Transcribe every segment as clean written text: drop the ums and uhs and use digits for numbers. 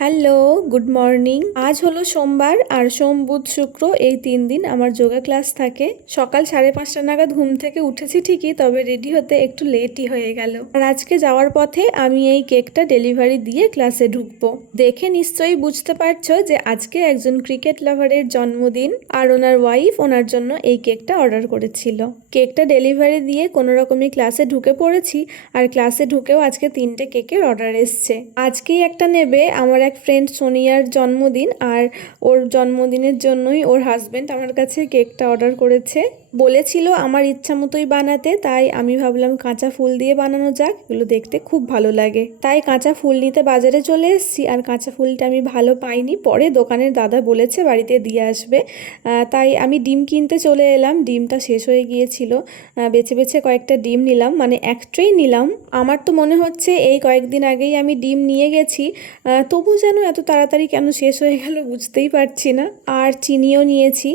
Hello, good morning. আজ হলো সোমবার, আর সোম বুধ শুক্র এই 3 দিন আমার যোগা ক্লাস থাকে। সকাল 5:30 নাগাদ ঘুম থেকে উঠেছি ঠিকই, তবে রেডি হতে একটু লেটই হয়ে গেল। আর আজকে যাওয়ার পথে আমি এই কেকটা ডেলিভারি দিয়ে ক্লাসে ঢুকবো। দেখে নিশ্চয়ই বুঝতে পারছো যে আজকে একজন ক্রিকেট লাভারের জন্মদিন, আর ওনার ওয়াইফ ওনার জন্য এই কেকটা অর্ডার করেছিল। কেকটা ডেলিভারি দিয়ে কোনো রকমই ক্লাসে ঢুকে পড়েছি, আর ক্লাসে ঢুকেও আজকে 3টে কেকের অর্ডার এসছে। আজকেই একটা নেবে আমার এক ফ্রেন্ড সোনিয়ার জন্মদিন, আর ওর জন্মদিনের জন্যই ওর হাজব্যান্ড আমার কাছে কেকটা অর্ডার করেছে। বলেছিল আমার ইচ্ছা মতোই বানাতে, তাই আমি ভাবলাম কাঁচা ফুল দিয়ে বানানো যাক, এগুলো দেখতে খুব ভালো লাগে। তাই কাঁচা ফুল নিতে বাজারে চলে এসেছি, আর কাঁচা ফুলটা আমি ভালো পাইনি, পরে দোকানের দাদা বলেছে বাড়িতে দিয়ে আসবে। তাই আমি ডিম কিনতে চলে এলাম। ডিমটা শেষ হয়ে গিয়েছিল, বেছে বেছে কয়েকটা ডিম নিলাম, মানে এক ট্রেই নিলাম। আমার তো মনে হচ্ছে এই কয়েকদিন আগেই আমি ডিম নিয়ে গেছি, তবু যেন এত তাড়াতাড়ি কেন শেষ হয়ে গেল বুঝতেই পারছি না। আর চিনিও নিয়েছি,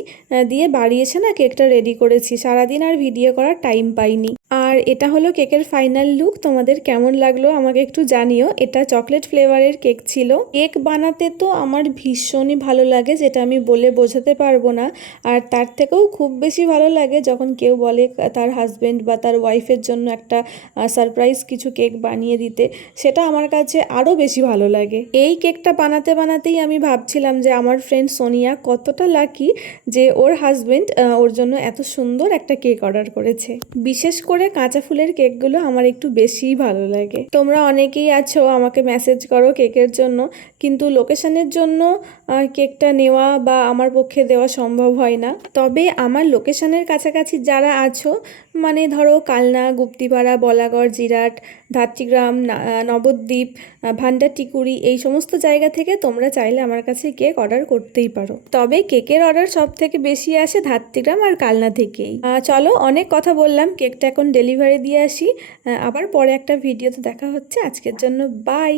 দিয়ে বাড়ি এসে না কেকটা রেডি করেছি। সারাদিন আর ভিডিও করার টাইম পাইনি। আর এটা হলো কেকের ফাইনাল লুক। তোমাদের কেমন লাগলো আমাকে একটু জানিও। এটা চকলেট ফ্লেভারের কেক ছিল। কেক বানাতে তো আমার ভীষণই ভালো লাগে, যেটা আমি বলে বোঝাতে পারবো না। আর তার থেকেও খুব বেশি ভালো লাগে যখন কেউ বলে তার হাজব্যান্ড বা তার ওয়াইফের জন্য একটা সারপ্রাইজ কিছু কেক বানিয়ে দিতে, সেটা আমার কাছে আরও বেশি ভালো লাগে। এই কেকটা বানাতে বানাতেই আমি ভাবছিলাম যে আমার ফ্রেন্ড সোনিয়া কতটা লাকি যে ওর হাজব্যান্ড ওর জন্য এত সুন্দর একটা কেক অর্ডার করেছে। বিশেষ করে কাঁচা ফুলের কেকগুলো আমার একটু বেশিই ভালো লাগে। তোমরা অনেকেই আছো আমাকে মেসেজ করো কেকের জন্য, কিন্তু লোকেশনের জন্য কেকটা নেওয়া বা আমার পক্ষে দেওয়া সম্ভব হয় না। তবে আমার লোকেশনের কাছাকাছি যারা আছো, মানে ধরো কালনা, গুপ্তিপাড়া, বলাগড়, জিরাট, ধাত্রীগ্রাম, নবদ্বীপ, ভান্ডারটিকুড়ি, এই সমস্ত জায়গা থেকে তোমরা চাইলে আমার কাছে কেক অর্ডার করতেই পারো। তবে কেকের অর্ডার সব থেকে বেশি আসে ধাত্রীগ্রাম আর কালনা থেকেই। চলো, অনেক কথা বললাম, কেকটা এখন ডেলিভারি দিয়ে আসি। আবার পরে একটা ভিডিওতে দেখা হচ্ছে। আজকের জন্য বাই।